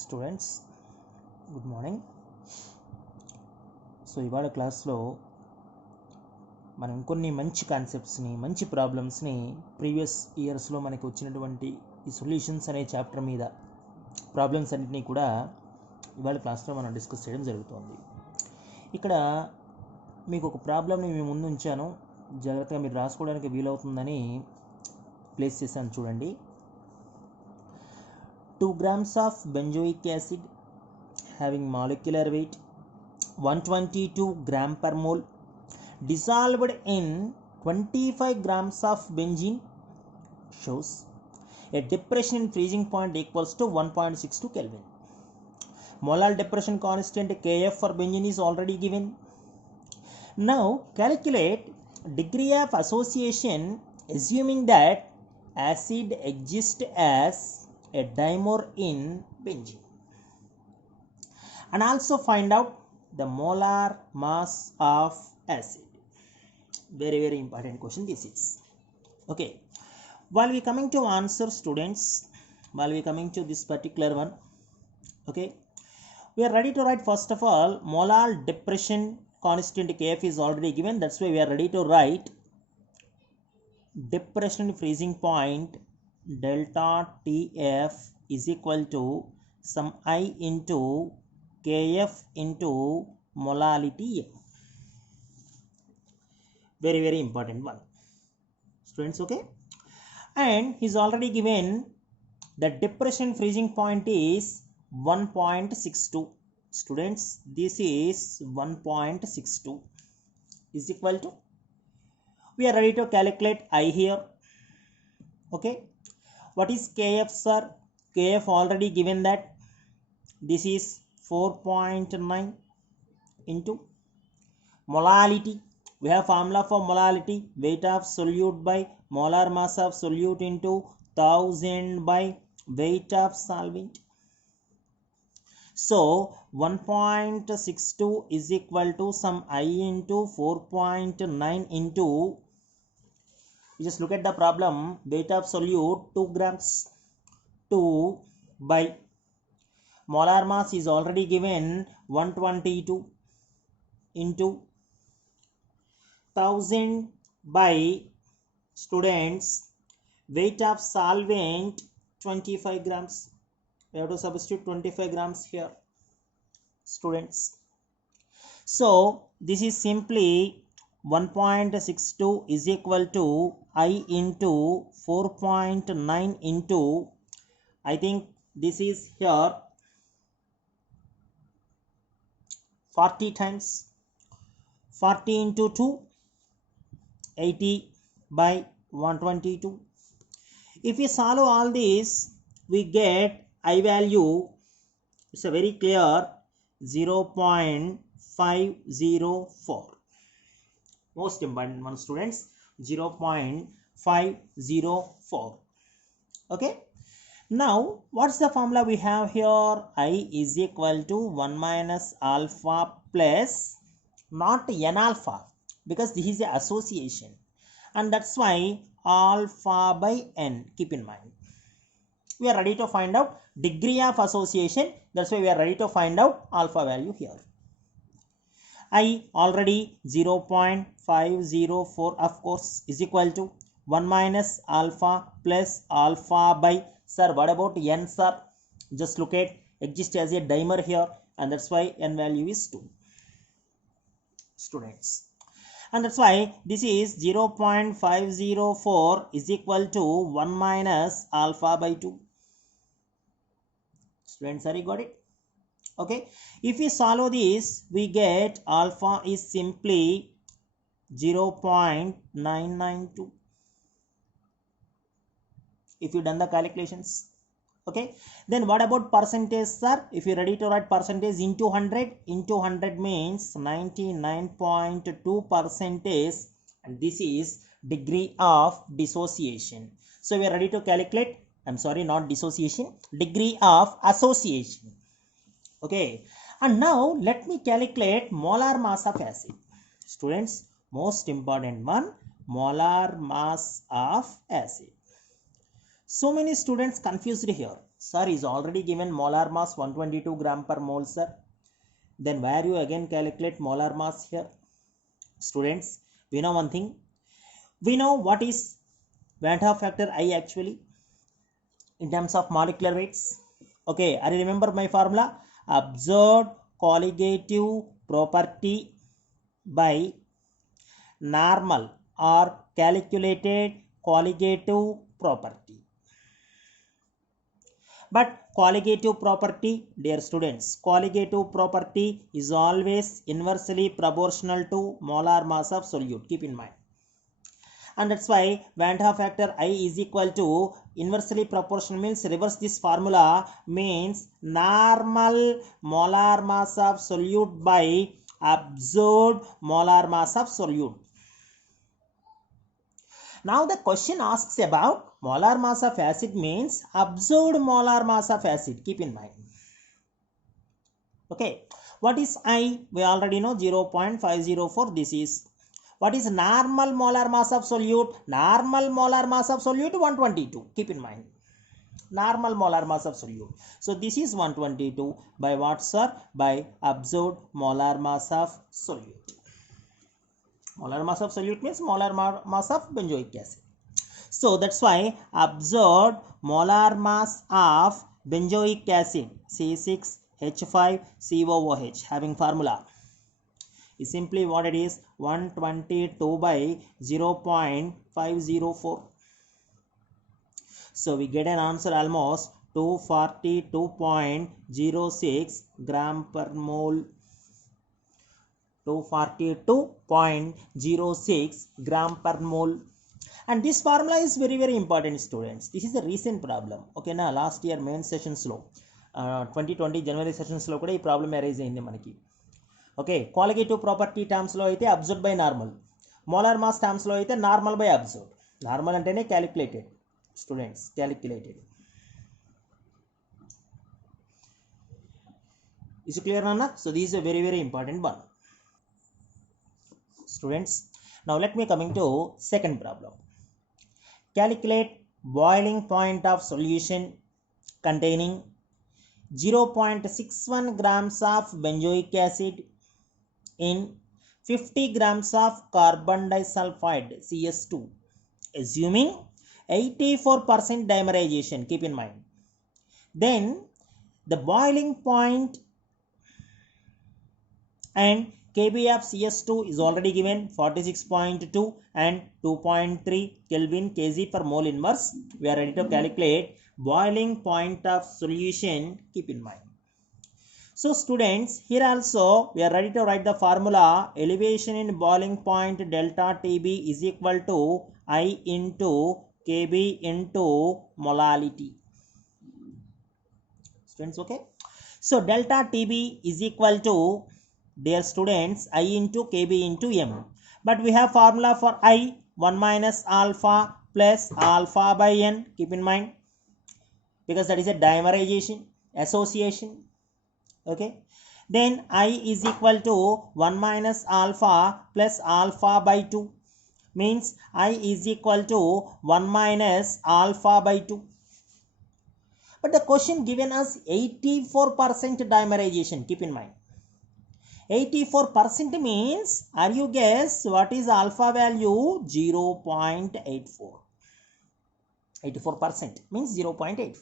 Students good morning. So ఇవాళ క్లాస్లో మనం కొన్ని మంచి కాన్సెప్ట్స్ని, మంచి ప్రాబ్లమ్స్ని ప్రీవియస్ ఇయర్స్లో మనకి వచ్చినటువంటి ఈ సొల్యూషన్స్ అనే చాప్టర్ మీద ప్రాబ్లమ్స్ అన్నింటినీ కూడా ఇవాళ క్లాస్లో మనం డిస్కస్ చేయడం జరుగుతుంది. ఇక్కడ మీకు ఒక ప్రాబ్లమ్ని మీ ముందు ఉంచాను, జాగ్రత్తగా మీరు రాసుకోవడానికి వీలవుతుందని ప్లేస్ చేశాను చూడండి. 2 grams of benzoic acid having molecular weight 122 gram per mole dissolved in 25 grams of benzene shows a depression in freezing point equals to 1.62 Kelvin. Molar depression constant Kf for benzene is already given. Now calculate degree of association assuming that acid exists as a dimer in benzene, and also find out the molar mass of acid. Very important question this is. Okay, while we coming to answer, students, while we coming to this particular one, okay, we are ready to write. First of all, molar depression constant Kf is already given, that's why we are ready to write depression freezing point delta Tf is equal to some I into Kf into molality F. Very important one, students. Okay, and he's already given the depression freezing point is 1.62. Students, this is 1.62 is equal to, we are ready to calculate I here. Okay, what is Kf, sir? Kf already given that this is 4.9 into molality. We have formula for molality, weight of solute by molar mass of solute into 1000 by weight of solvent. So 1.62 is equal to some I into 4.9 into, you just look at the problem, weight of solute 2 grams, 2 by molar mass is already given 122 into 1000 by, students, weight of solvent 25 grams. We have to substitute 25 grams here, students. So this is simply 1.62 is equal to I into 4.9 into, I think this is here 40 times, 40 into 2, 80 by 122. If we solve all this, we get I value, it's a very clear 0.504. most important one, students, 0.504. okay, now what's the formula we have here? I is equal to 1 minus alpha plus, not n alpha, because this is the association, and that's why alpha by n. Keep in mind, we are ready to find out degree of association, that's why we are ready to find out alpha value here. I already 0.504 of course is equal to 1 minus alpha plus alpha by, sir, what about n, sir? Just look at, exists as a dimer here, and that's why n value is 2, students. And that's why this is 0.504 is equal to 1 minus alpha by 2. Students, are you got it? Okay, if we solve this, we get alpha is simply 0.992 if you done the calculations. Okay, then what about percentage, sir? If you're ready to write percentage into 100 means 99.2 percentage, and this is degree of dissociation. So we are ready to calculate, I'm sorry, not dissociation, degree of association. Okay, and now let me calculate molar mass of acid. Students, most important one, molar mass of acid. So many students confused here. Sir, is already given molar mass 122 gram per mole, sir. Then where you again calculate molar mass here? Students, we know one thing. We know what is Van 't Hoff factor I actually in terms of molecular weights. Okay, I remember my formula. Observed colligative property by normal or calculated colligative property. But colligative property, dear students, colligative property is always inversely proportional to molar mass of solute. Keep in mind. And that's why Van 't Hoff factor I is equal to inversely proportional means reverse this formula means normal molar mass of solute by observed molar mass of solute. Now the question asks about molar mass of acid means observed molar mass of acid. Keep in mind. Okay, what is I? We already know 0.504. This is what is normal molar mass of solute? Normal molar mass of solute 122. Keep in mind. Normal molar mass of solute. So this is 122 by what, sir? By observed molar mass of solute. Molar mass of solute means molar mass of benzoic acid. So that's why observed molar mass of benzoic acid C6H5COOH having formula is simply what it is 122 by 0.504. So we get an answer almost 242.06 gram per mole. 242.06 gram per mole. And this formula is very important, students. This is a recent problem. Okay, na last year main sessions lo 2020 January sessions lo kuda ee problem arise ayindi manaki. Okay, colligative property terms lo aithe observed by normal, molar mass terms lo aithe normal by observed. Normal antene calculated, students, calculated. Is it clear, Nana? So this is a very important one, students. Now let me coming to second problem. Calculate boiling point of solution containing 0.61 grams of benzoic acid in 50 grams of carbon disulfide CS2 assuming 84% dimerization. Keep in mind. Then the boiling point and Kb of CS2 is already given 46.2 and 2.3 Kelvin Kg per mole inverse. We are ready to calculate boiling point of solution. Keep in mind. So students, here also we are ready to write the formula. Elevation in boiling point delta Tb is equal to I into Kb into molality. Students, okay? So delta Tb is equal to, dear students, I into Kb into M. But we have formula for I 1 minus alpha plus alpha by N. Keep in mind, because that is a dimerization association. Okay, then I is equal to 1 minus alpha plus alpha by 2 means I is equal to 1 minus alpha by 2. But the question given us 84% dimerization. Keep in mind, 84% means, are you guess what is alpha value? 0.84. 84% means 0.84.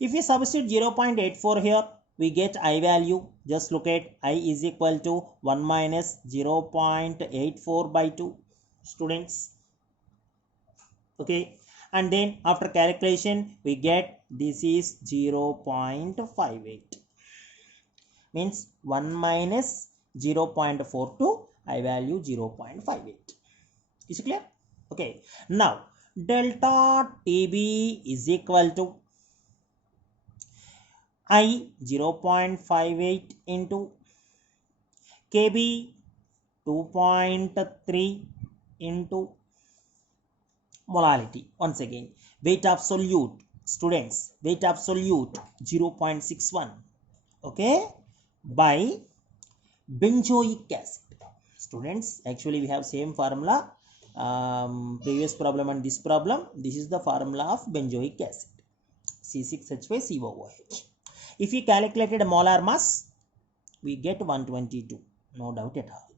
If we substitute 0.84 here, we get I value. Just look at I is equal to 1 minus 0.84 by 2, students. Okay, and then after calculation we get this is 0.58 means 1 minus 0.42, I value 0.58. Is it clear? Okay, now delta Tb is equal to I 0.58 into Kb 2.3 into molality. Once again, weight of solute, students, weight of solute 0.61. Okay, by benzoic acid. Students, actually we have same formula, previous problem and this problem. This is the formula of benzoic acid. C6H5COOH. If we calculated molar mass, we get 122, no doubt at all.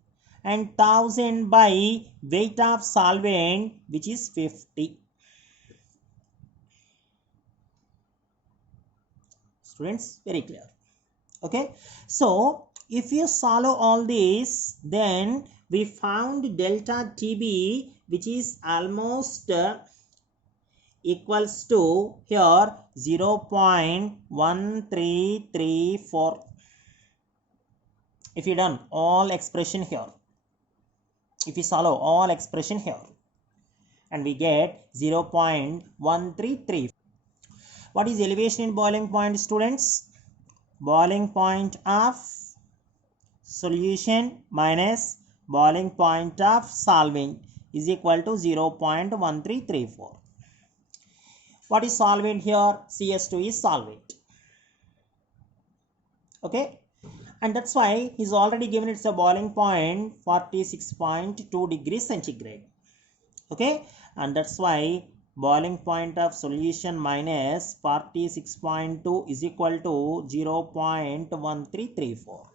And 1000 by weight of solvent, which is 50. Students, very clear. Okay, so if you solve all this, then we found delta TB, which is almost equals to here 0.1334. If you done all expression here, if you solve all expression here, and we get 0.133. What is elevation in boiling point, students? Boiling point of solution minus boiling point of solvent is equal to 0.1334. What is solvent here? CS2 is solvent. Okay, and that's why he's already given it's a boiling point 46.2 degrees centigrade. Okay, and that's why boiling point of solution minus 46.2 is equal to 0.1334.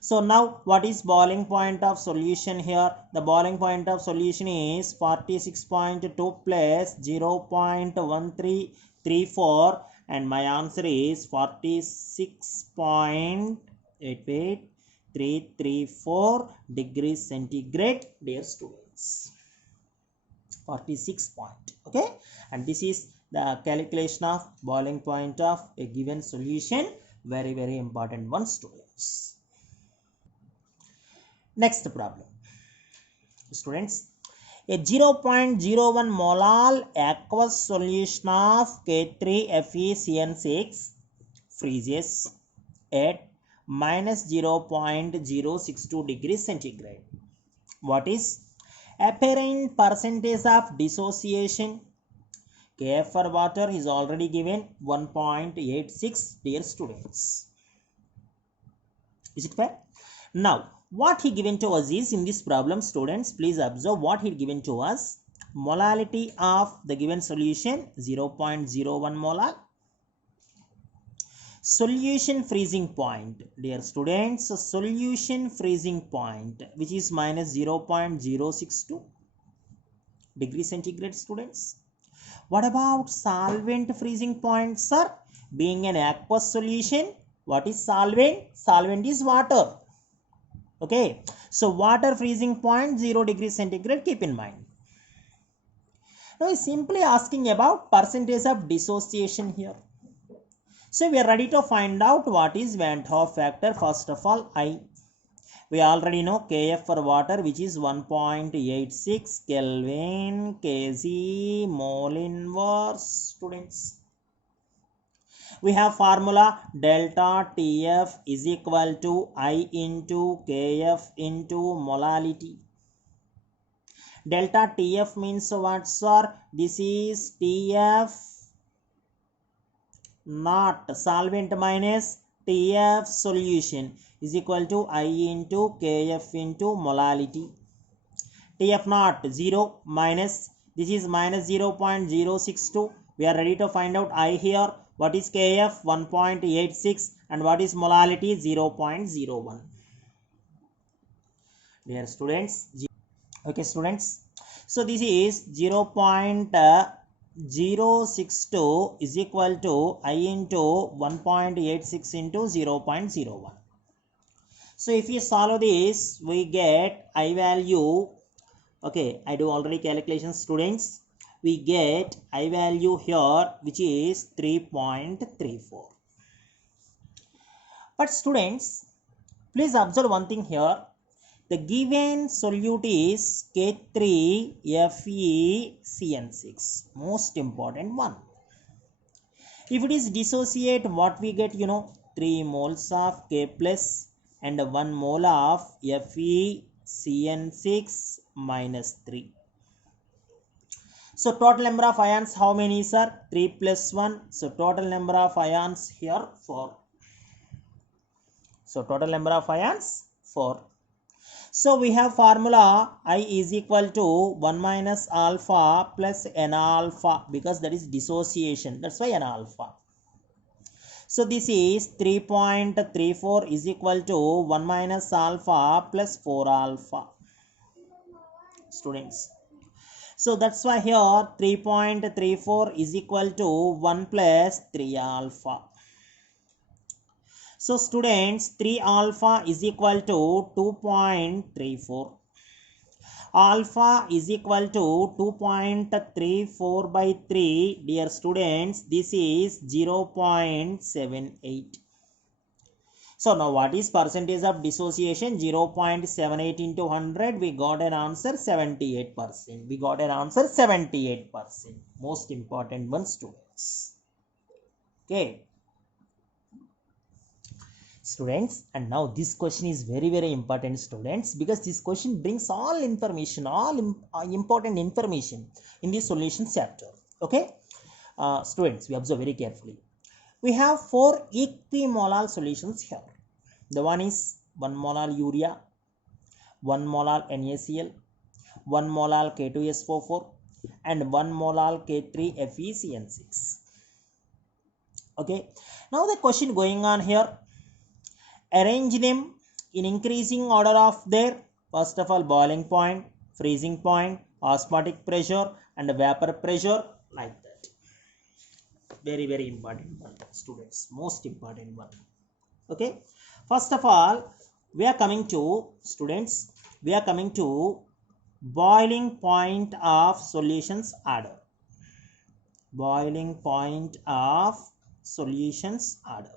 So now what is boiling point of solution here? The boiling point of solution is 46.2 plus 0.1334, and my answer is 46.334 degrees centigrade, dear students. 46 point. Okay, and this is the calculation of boiling point of a given solution. Very, very important one, students. Next problem, students. A 0.01 molar aqueous solution of K3FeCN6 freezes at minus 0.062 degrees centigrade. What is apparent percentage of dissociation? Kf for water is already given 1.86, dear students. Is it fair? Now what he given to us is, in this problem, students, please observe what he given to us. Molality of the given solution 0.01 molar. Solution freezing point, dear students, solution freezing point, which is minus 0.062 degrees centigrade, students. What about solvent freezing point, sir? Being an aqueous solution, what is solvent? Solvent is water. Okay, so water freezing point 0 degrees centigrade, keep in mind. Now he's simply asking about percentage of dissociation here. So we are ready to find out what is Van 't Hoff factor. First of all, I. We already know Kf for water, which is 1.86 Kelvin Kg mole inverse, students. We have formula delta Tf is equal to I into Kf into molality. Delta Tf means what, sir? This is Tf not solvent minus Tf solution is equal to I into Kf into molality. Tf not 0 minus, this is minus 0.062. We are ready to find out I here. What is Kf? 1.86, and what is molality? 0.01. Dear students, okay students, so this is 0.062 is equal to I into 1.86 into 0.01. So if we solve this, we get I value. Okay, I do already calculations, students. We get I value here, which is 3.34. But students, please observe one thing here. The given solute is K3FeCN6, most important one. If it is dissociate, what we get, 3 moles of K plus and 1 mole of FeCN6 minus 3. So total number of ions, how many, sir? 3 plus 1. So total number of ions here 4. So total number of ions 4. So we have formula I is equal to 1 minus alpha plus n alpha, because that is dissociation. That's why n alpha. So this is 3.34 is equal to 1 minus alpha plus 4 alpha. Students. So that's why here 3.34 is equal to 1 plus 3 alpha. So students, 3 alpha is equal to 2.34. Alpha is equal to 2.34 by 3. Dear students, this is 0.78. So now what is percentage of dissociation? 0.78 into 100. We got an answer 78%. We got an answer 78%. Most important one, students. Okay. Students, and now this question is very important, students, because this question brings all information, important information in the solution chapter. Okay. Students, we observe very carefully. We have 4 equimolar solutions here. The one is 1 molar urea, 1 molar NaCl, 1 molar K2SO4, and 1 molar K3FeCN6. Okay. Now the question going on here. Arrange them in increasing order of their, first of all, boiling point, freezing point, osmotic pressure, and vapor pressure, like that. Very important one, students. Most important one. Okay. First of all, we are coming to, students, we are coming to boiling point of solutions order. Boiling point of solutions order.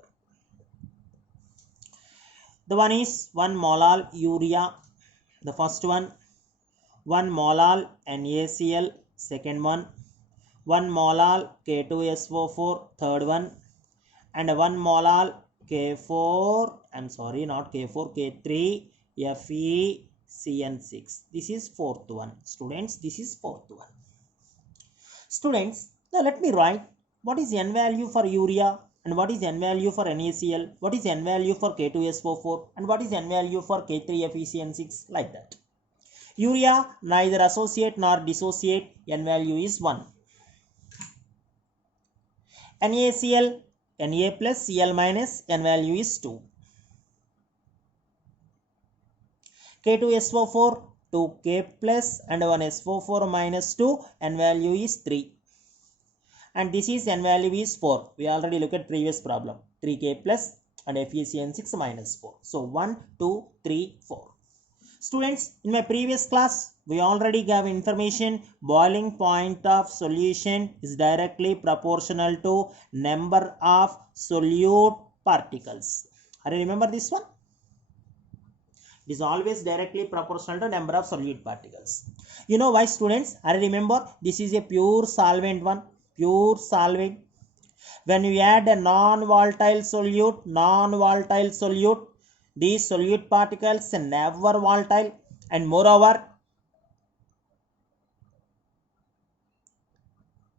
The one is 1 molar urea, the first one, 1 molar NaCl, second one, 1 molar K2SO4, third one, and 1 molar K4, K3 FeCN6. This is fourth one. Students, this is fourth one. Students, now let me write what is N value for urea, and what is N value for NaCl, what is N value for K2SO4, and what is N value for K3FeCN6, like that. Urea neither associate nor dissociate, N value is 1. NaCl, Na plus Cl minus, N value is 2. K2SO4, 2K plus and 1 SO4 minus 2, N value is 3. And this is N value is 4. We already looked at previous problem. 3K plus and FeCN6 minus 4. So 1, 2, 3, 4. Students, in my previous class, we already gave information. Boiling point of solution is directly proportional to number of solute particles. Are you remember this one? It is always directly proportional to number of solute particles. You know why, students? I remember this is a pure solvent one. Pure solvent. When you add a non-volatile solute, these solute particles are never volatile, and moreover,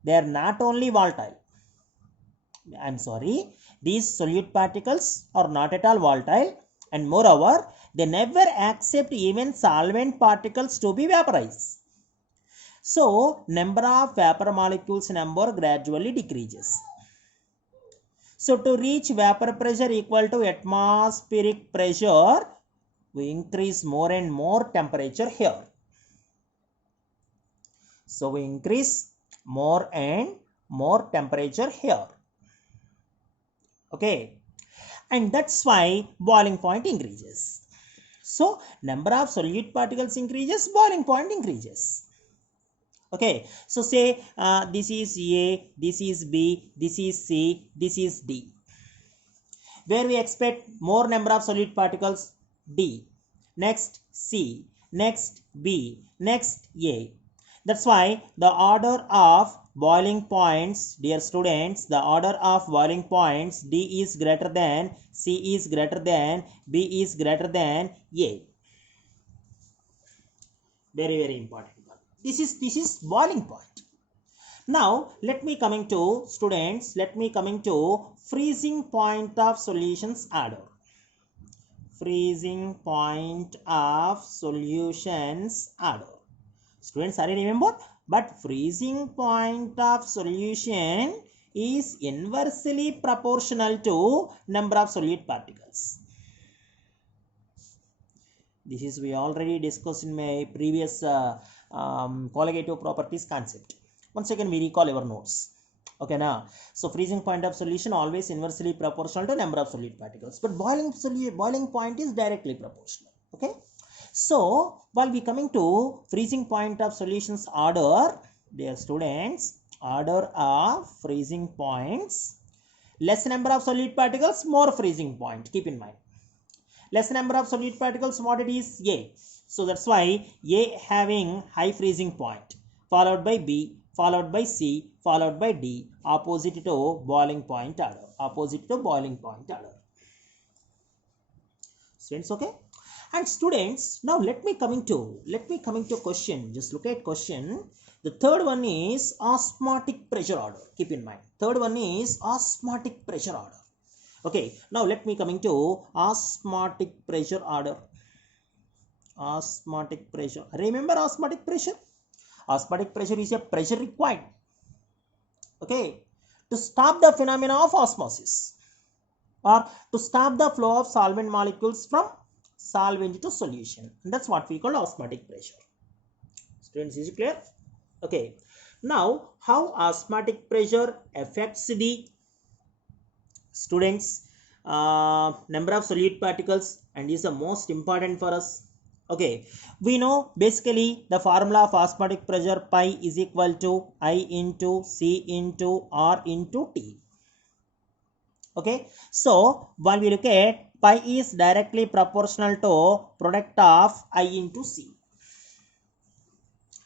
they are not only volatile. These solute particles are not at all volatile, and moreover, they never accept even solvent particles to be vaporized. So, number of vapor molecules number gradually decreases. So, to reach vapor pressure equal to atmospheric pressure, we increase more and more temperature here. So, we increase more and more temperature here. Okay. And that's why boiling point increases. So, number of solute particles increases, boiling point increases. Okay, so say this is A, this is B, this is C, this is D. Where we expect more number of solute particles? D. Next C, next B, next A. That's why the order of boiling points, dear students, the order of boiling points, D is greater than, C is greater than, B is greater than A. Very important. This is boiling point. Now let me coming to, students, freezing point of solutions order. freezing point of solutions order. Students, are you remember? But freezing point of solution is inversely proportional to number of solute particles. This is we already discussed in my previous colligative properties concept. Once again we recall our notes. Okay, now so freezing point of solution always inversely proportional to number of solute particles, but boiling point is directly proportional. Okay, so while we coming to freezing point of solutions order, dear students, order of freezing points, less number of solute particles, more freezing point. Keep in mind, less number of solute particles, what it is? A. So that's why A having high freezing point, followed by B, followed by C, followed by D, opposite to boiling point order. Opposite to boiling point order. Students, okay? And students, now let me coming to question. Just look at question. The third one is osmotic pressure order. Keep in mind. Third one is osmotic pressure order. Okay, now let me coming to osmotic pressure order. Osmotic pressure. Remember osmotic pressure? Osmotic pressure is a pressure required, okay, to stop the phenomena of osmosis or to stop the flow of solvent molecules from solvent to solution. And that's what we call osmotic pressure. Students, is it clear? Okay. Now, how osmotic pressure affects the students number of solute particles and is the most important for us. Okay, we know basically the formula of osmotic pressure pi is equal to I into C into R into T. Okay, so when we look at pi is directly proportional to product of I into C,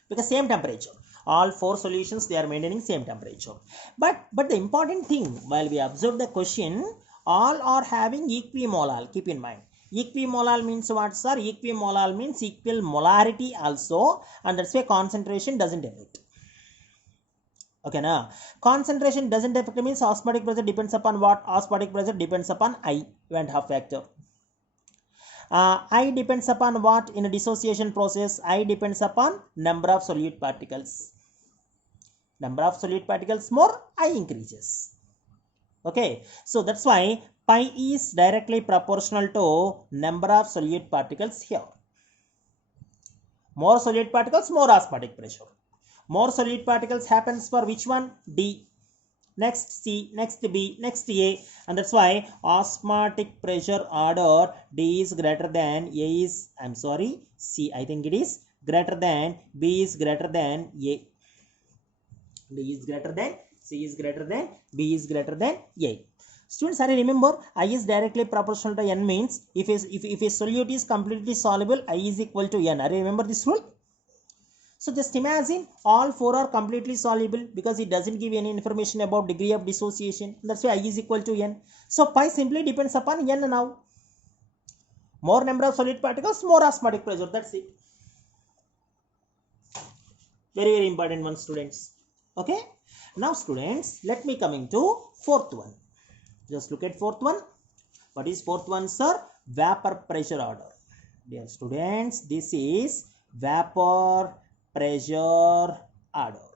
because same temperature, all four solutions they are maintaining same temperature. But the important thing, while we observe the question, all are having equimolal. Keep in mind, equimolal means what, sir? Equimolal means equal molarity also, and that's why concentration doesn't affect. Okay, now concentration doesn't affect means osmotic pressure depends upon what? Osmotic pressure depends upon I, 1.5 factor. I depends upon what in a dissociation process? I depends upon number of solute particles. Number of solute particles more, I increases. Okay, so that's why pi is directly proportional to number of solute particles here. More solute particles, more osmotic pressure. More solute particles happens for which one? D. Next C, next B, next A, and that's why osmotic pressure order D is greater than A is, C, I think it is greater than, B is greater than A. D is greater than, C is greater than, B is greater than A. Students, are you remember I is directly proportional to N means if a solute is completely soluble, I is equal to N. Are you remember this rule? So just imagine all four are completely soluble because it doesn't give any information about degree of dissociation. That's why I is equal to N. So pi simply depends upon N now. More number of solute particles, more osmotic pressure. That's it. Very, very important one, students. Okay. Now, students, let me coming to fourth one. Just look at fourth one. What is fourth one, sir? Vapor pressure order. Dear students, this is vapor pressure order.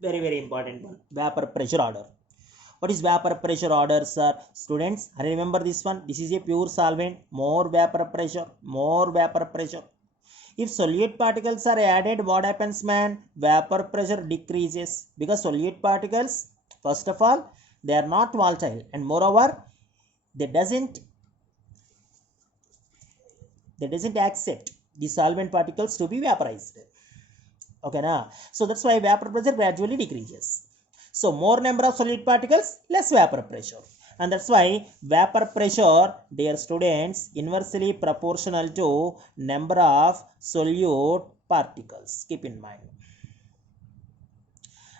Very, very important one. Vapor pressure order. What is vapor pressure order, sir? Students, remember this one. This is a pure solvent. More vapor pressure. More vapor pressure. If solute particles are added, what happens, man? Vapor pressure decreases because solute particles, first of all, they are not volatile, and moreover, they doesn't accept the solvent particles to be vaporized. Okay, now so that's why vapor pressure gradually decreases. So more number of solute particles, less vapor pressure, and that's why vapor pressure, dear students, inversely proportional to number of solute particles. Keep in mind,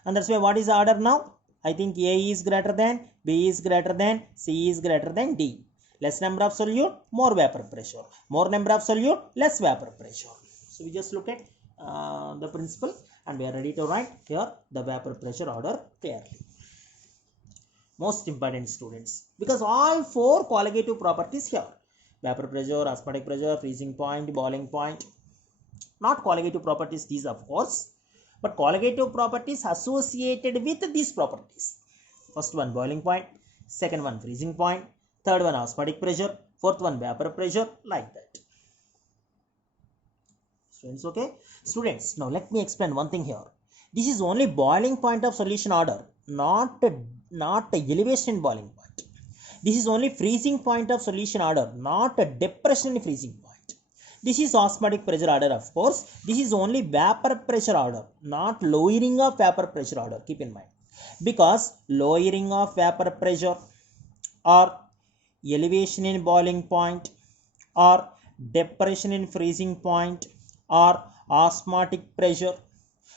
and that's why what is the order now? I think A is greater than, B is greater than, C is greater than D. Less number of solute, more vapor pressure. More number of solute, less vapor pressure. So we just look at the principle and we are ready to write here the vapor pressure order clearly. Most important students, because all four colligative properties here: vapor pressure, osmotic pressure, freezing point, boiling point. Not colligative properties these, of course, but colligative properties associated with these properties. First one boiling point, second one freezing point, third one osmotic pressure, fourth one vapor pressure, like that. Students, okay? Students, now let me explain one thing here. This is only boiling point of solution order, not elevation in boiling point. This is only freezing point of solution order, not a depression in freezing point. This is osmotic pressure order, of course. This is only vapor pressure order, not lowering of vapor pressure order. Keep in mind. Because lowering of vapor pressure or elevation in boiling point or depression in freezing point or osmotic pressure,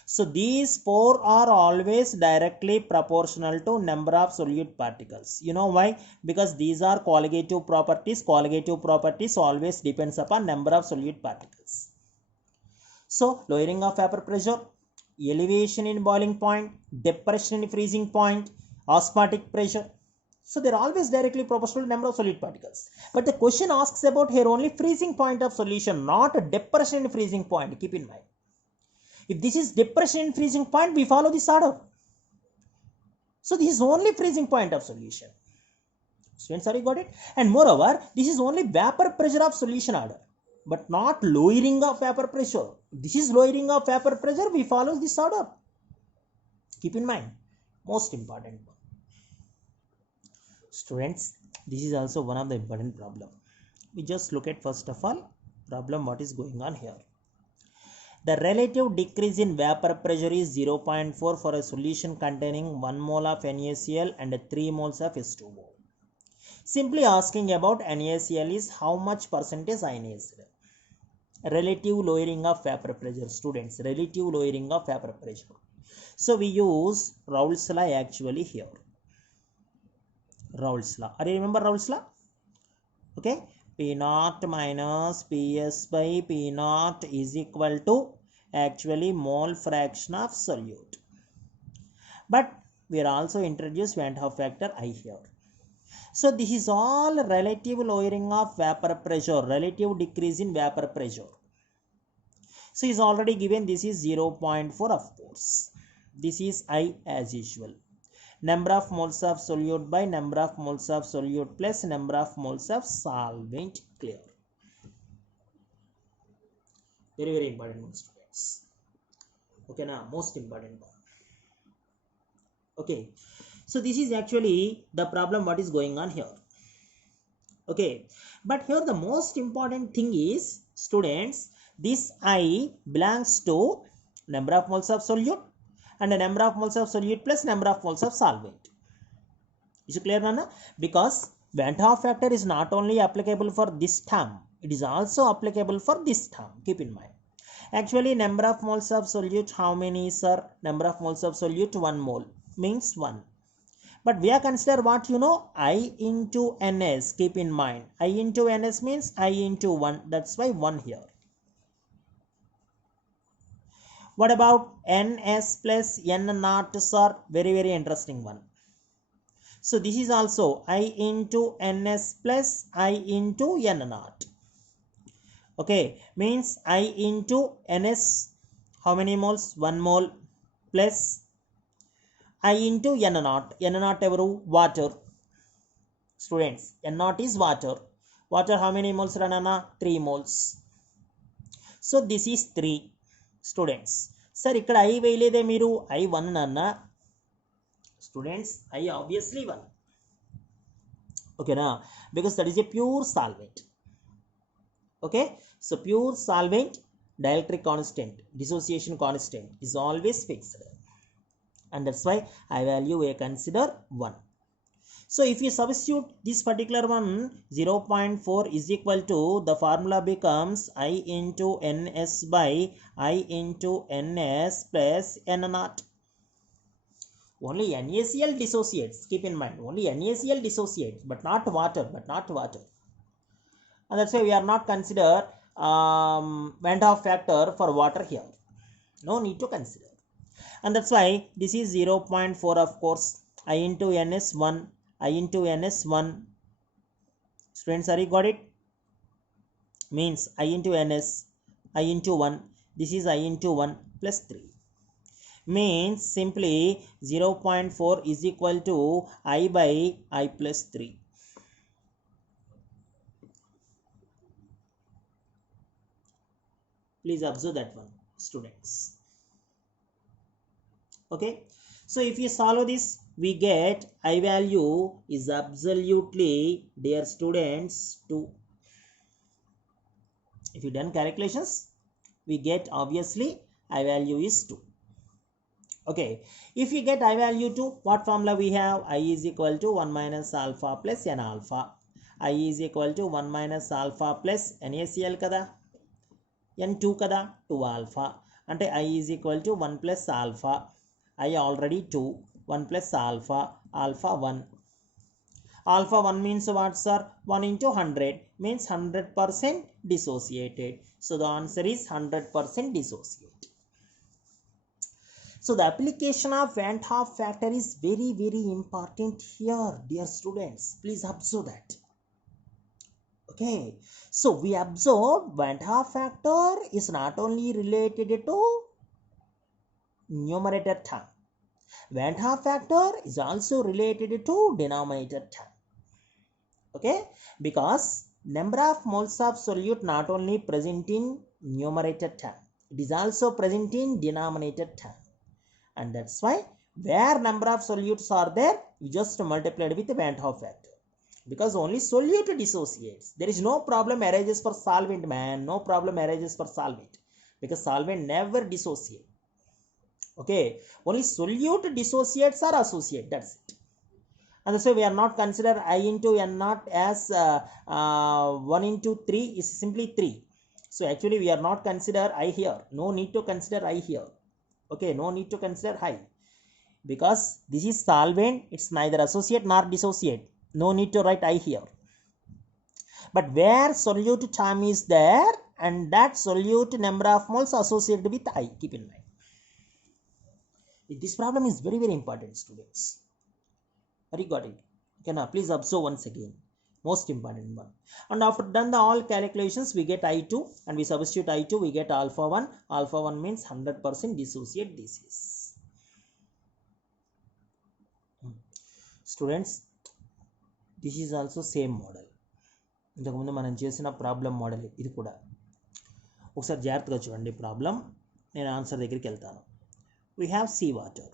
so these four are always directly proportional to number of solute particles. You know why? Because these are colligative properties. Colligative properties always depends upon number of solute particles. So lowering of vapor pressure, elevation in boiling point, depression in freezing point, osmotic pressure. So they're always directly proportional to number of solute particles. But the question asks about here only freezing point of solution, not a depression in freezing point. Keep in mind. If this is depression in freezing point, we follow this order. So this is only freezing point of solution. Students, are you got it? And moreover, this is only vapor pressure of solution order, but not lowering of vapor pressure. This is lowering of vapor pressure, we follow this order. Keep in mind, most important one. Students, this is also one of the important problem. We just look at first of all problem what is going on here. The relative decrease in vapor pressure is 0.4 for a solution containing 1 mole of NaCl and 3 moles of H2O. Simply asking about NaCl is how much percentage NaCl. Relative lowering of vapor pressure, students, relative lowering of vapor pressure. So we use Raoult's law actually here. Raoult's law. Are you remember Raoult's law? Okay. P0 minus Ps by P0 is equal to actually mole fraction of solute. But we are also introduced Van 't Hoff factor I here. So this is all relative lowering of vapor pressure, relative decrease in vapor pressure. So is already given, this is 0.4 of course. This is I as usual. Number of moles of solute by number of moles of solute plus number of moles of solvent, clear. Very, very important one, students. Okay, now most important one. Okay, so this is actually the problem what is going on here. Okay, but here the most important thing is, students, this I belongs to number of moles of solute and the number of moles of solute plus number of moles of solvent. Is it clear, Nana? Because Van 't Hoff factor is not only applicable for this term, it is also applicable for this term. Keep in mind. Actually, number of moles of solute, how many, sir? Number of moles of solute, 1 mole, means 1. But we are consider what, you know, I into Ns. Keep in mind. I into Ns means I into 1. That's why 1 here. What about Ns plus N0, sir? Very, very interesting one. So this is also I into Ns plus I into N0. Okay, means I into Ns, how many moles? 1 mole plus I into N0. N0 evaru? Water. Students, N0 is water. Water how many moles, Ranana? 3 moles. So this is 3. Students, sir, ikkada I veilede meeru I 1 nanna. Students, I obviously 1. Okay, na? Because that is a pure solvent. Okay, so pure solvent, dielectric constant, dissociation constant is always fixed, and that's why I value I consider 1. So if you substitute this particular one, 0.4 is equal to, the formula becomes I into Ns by I into Ns plus N0. Only NaCl dissociates. Keep in mind, only NaCl dissociates, but not water. And that's why we are not consider Van 't Hoff factor for water here. No need to consider. And that's why this is 0.4 of course. I into n is 1, I into n is 1. Students, are you got it? Means I into n is I into 1, this is I into 1 plus 3. Means simply 0.4 is equal to I by I plus 3. Please observe that one, students. Okay, so if you solve this, we get I value is absolutely, dear students, 2. If you done calculations, we get obviously I value is 2. Okay, if you get I value 2, what formula we have? I is equal to 1 minus alpha plus n alpha. I is equal to 1 minus alpha plus NaCl kada, n2 kada, 2 alpha. Ante I is equal to 1 plus alpha. I already 2, 1 plus alpha, alpha 1. Alpha 1 means what, sir? 1 into 100 means 100% dissociated. So the answer is 100% dissociated. So the application of Van 't Hoff factor is very, very important here, dear students. Please observe that. Okay, so we observe Van 't Hoff factor is not only related to numerator term. Van 't Hoff factor is also related to denominator term. Okay, because number of moles of solute not only present in numerator term, it is also present in denominator term. And that's why where number of solutes are there, we just multiplied with the Van 't Hoff factor. Because only solute dissociates. There is no problem arises for solvent, man. No problem arises for solvent. Because solvent never dissociate. Okay, only solute dissociates or associate. That's it. And that's why we are not consider I into n naught as 1 into 3 is simply 3. So actually we are not consider I here. No need to consider I here. Okay, no need to consider I. Because this is solvent, it's neither associate nor dissociate. No need to write I here. But where solute term is there, and that solute number of moles associated with I, keep in mind. This problem is very, very important, students. Have you got it? Okay, now please observe once again. Most important one. And after done the all calculations, we get I2 and we substitute I2, we get alpha 1. Alpha 1 means 100% dissociate disease. Students, this is also same model. ఇంతకుముందు మనం చేసిన problem model ఇది కూడా. ఒకసారి జాగ్రత్తగా చూడండి problem. నేను answer దగ్గరికి వెళ్తాను. We have seawater,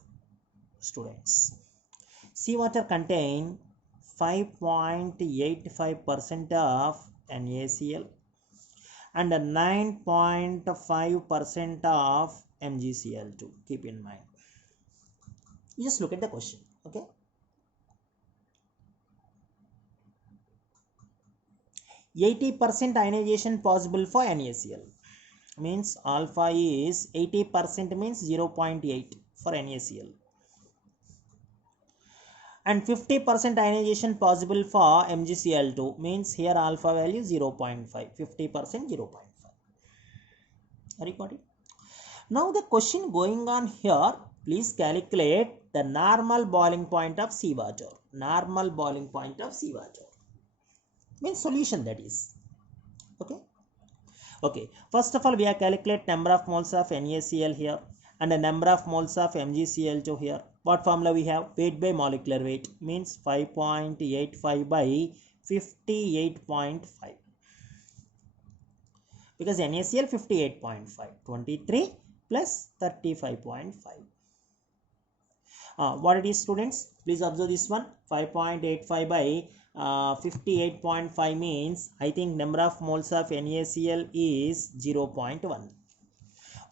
students. Seawater contain 5.85% of NaCl and 9.5% of MgCl2. Keep in mind. You just look at the question. Okay. 80% ionization possible for NaCl. Means alpha is 80% means 0.8 for NaCl. And 50% ionization possible for MgCl2 means here alpha value 0.5. 50% 0.5. Are you got it? Now the question going on here, please calculate the normal boiling point of seawater. Normal boiling point of seawater means solution, that is. Okay. Okay, first of all we have calculate number of moles of NaCl here and the number of moles of MgCl2 here. What formula we have? Weight by molecular weight means 5.85 by 58.5. Because NaCl 58.5, 23 plus 35.5. What it is, students? Please observe this one. 5.85 by 58.5 means I think number of moles of NaCl is 0.1.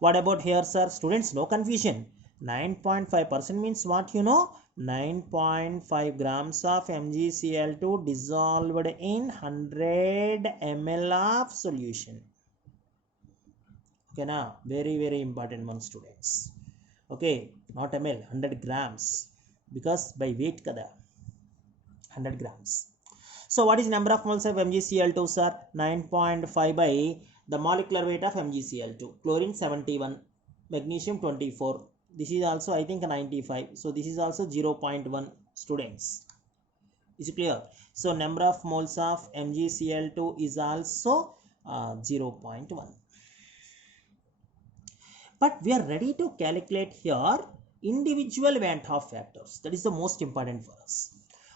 What about here, sir? Students, no confusion. 9.5% means what, you know? 9.5 grams of MgCl2 dissolved in 100 ml of solution. Okay, now very, very important one, students. Okay, not ml, 100 grams because by weight kada 100 grams. So what is number of moles of MgCl2, sir? 9.5 by the molecular weight of MgCl2. Chlorine 71, magnesium 24. This is also I think 95. So this is also 0.1. students. Is it clear? So number of moles of MgCl2 is also 0.1. But we are ready to calculate here individual Van 't Hoff factors. That is the most important for us.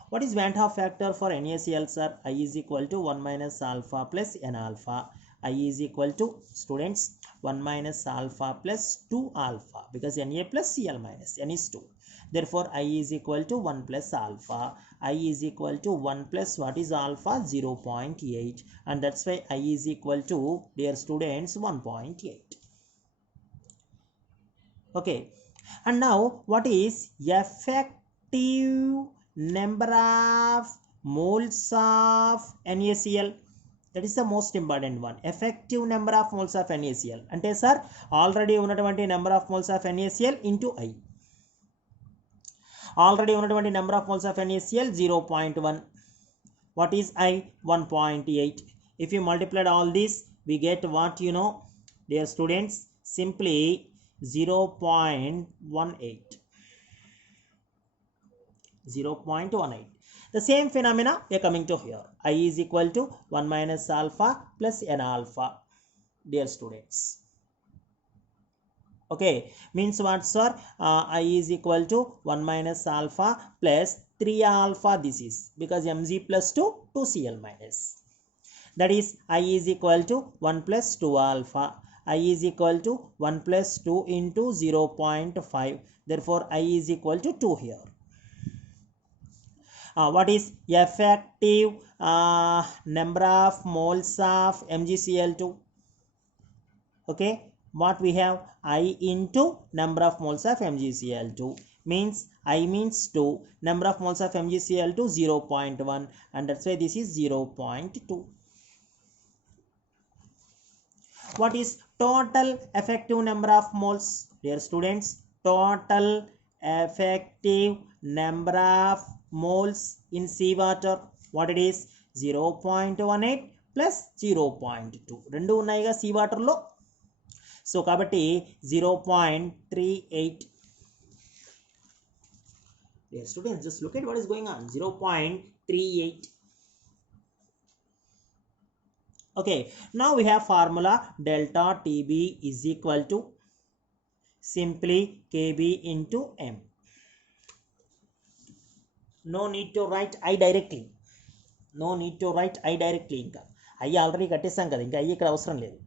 What is Van 't Hoff factor for NaCl, sir? I is equal to 1 minus alpha plus N alpha. I is equal to, students, 1 minus alpha plus 2 alpha, because Na plus Cl minus N is 2. Therefore, I is equal to 1 plus alpha. I is equal to 1 plus what is alpha? 0.8. And that's why I is equal to, dear students, 1.8. Okay. And now, what is effective number of moles of NaCl? That is the most important one. Effective number of moles of NaCl. Ante sir, already unnatuvanti number of moles of NaCl into I. Already unnatuvanti number of moles of NaCl 0.1. What is I? 1.8. If you multiply all this, we get what you know, dear students, simply 0.18. 0.18. The same phenomena we are coming to here. I is equal to 1 minus alpha plus N alpha, dear students. Okay, means what, sir? I is equal to 1 minus alpha plus 3 alpha. This is because Mg plus 2, 2Cl minus. That is, I is equal to 1 plus 2 alpha. I is equal to 1 plus 2 into 0.5. Therefore, I is equal to 2 here. What is effective number of moles of MgCl2? Okay, what we have? I into number of moles of MgCl2 means I means 2, number of moles of MgCl2 0.1, and that's why this is 0.2. What is total effective number of moles? Dear students, total effective number of moles in seawater, what it is? 0.18 plus 0.2. Rendu unnaiga seawater lo. So kabatti 0.38. Dear students, just look at what is going on. 0.38. Okay, now we have formula delta TB is equal to simply KB into M. No need to write I directly. No need to write I directly. Inka I already kattesam kada, inka I ikkada avasaram ledu.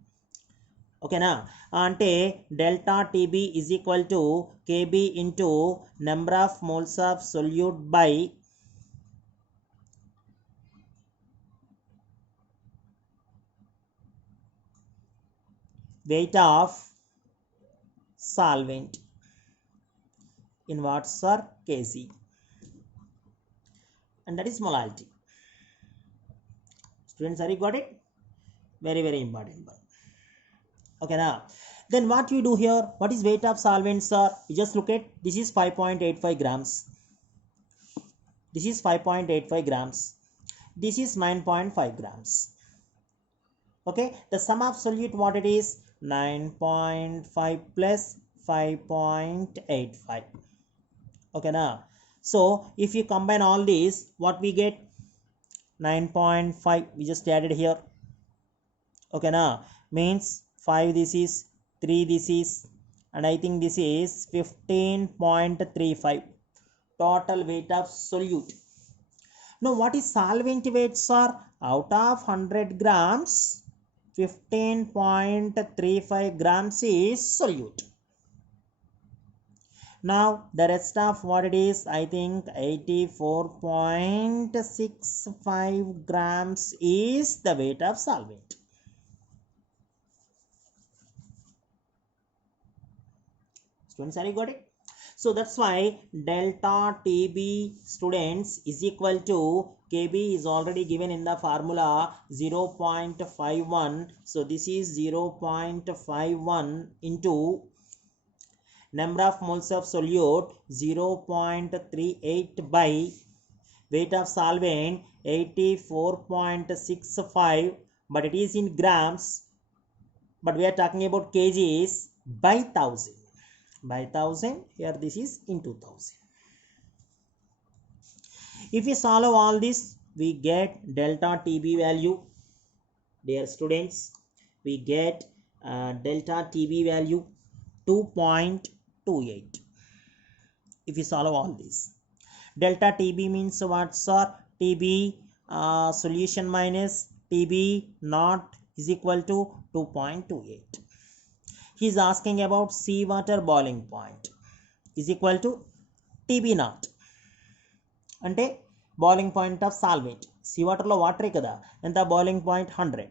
Okay na? Ante delta TB is equal to KB into number of moles of solute by weight of solvent in what, sir? Kg. And that is molality. Students, are you got it? Very, very important one. Okay, now then what you do here? What is weight of solvent, sir? You just look at, this is 5.85 grams. This is 5.85 grams. This is 9.5 grams. Okay, the sum of solute, what it is? 9.5 plus 5.85. Okay, now so if you combine all these, what we get? 9.5. We just added here. Okay, now means 5 this is, 3 this is, and I think this is 15.35 total weight of solute. Now what is solvent weight, sir? Out of 100 grams, 15.35 grams is solute. Now the rest of what it is, I think 84.65 grams is the weight of solvent. Students, are you got it? So that's why delta TB, students, is equal to KB is already given in the formula 0.51. So this is 0.51 into number of moles of solute 0.38 by weight of solvent 84.65, but it is in grams, but we are talking about kgs by 1000. By 1000, here this is in 2000. If we solve all this, we get delta TB value. Dear students, we get delta TB value 2.28. If we solve all this, delta TB means what, sir? TB solution minus TB naught is equal to 2.28. He is asking about seawater boiling point is equal to TB naught. అంటే boiling point of solvent, sea వాటర్లో వాటరే కదా, ఎంత boiling point 100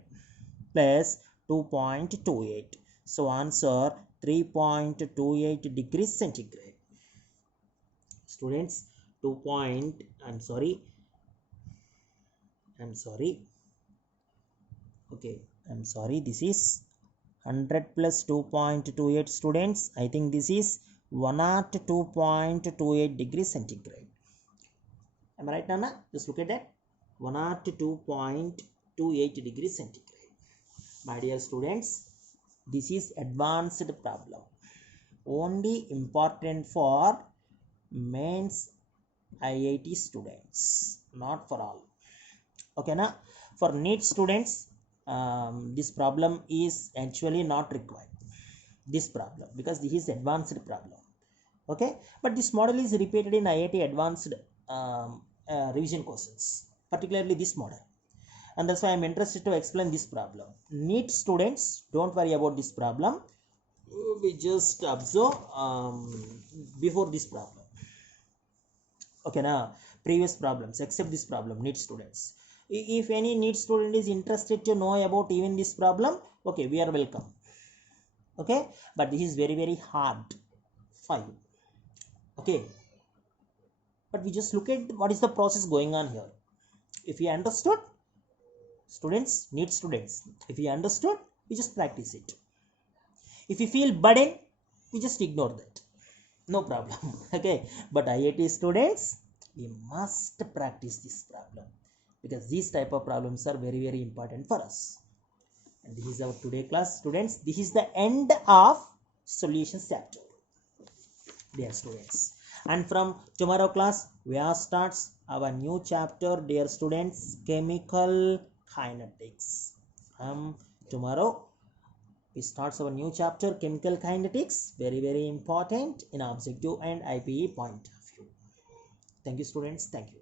plus 2.28. So answer 3.28 degrees centigrade. Students, I'm sorry, this is 100 plus 2.28. students, I think this is 102.28 degrees centigrade. Am I right, Nana? Just look at that. 102.28 degrees centigrade. My dear students, this is advanced problem. Only important for mains IIT students, not for all. Okay, na? For NEET students, this problem is actually not required. This problem, because this is advanced problem. Okay, but this model is repeated in IIT advanced revision questions, particularly this model, and that's why I'm interested to explain this problem. NEET students, don't worry about this problem. We just observe before this problem. Okay, now previous problems except this problem, NEET students. If any NEET student is interested to know about even this problem, okay, we are welcome. Okay, but this is very, very hard for you. Okay, but we just look at what is the process going on here. If you understood, students, NEET students, if you understood, we just practice it. If you feel burden, we just ignore that, no problem. Okay, but IIT students, we must practice this problem, because these type of problems are very, very important for us. And this is our today class, students. This is the end of solutions chapter, dear students. And from tomorrow class, we are starts our new chapter, dear students, chemical kinetics. From tomorrow, we starts our new chapter, chemical kinetics. Very, very important in objective and IPE point of view. Thank you, students. Thank you.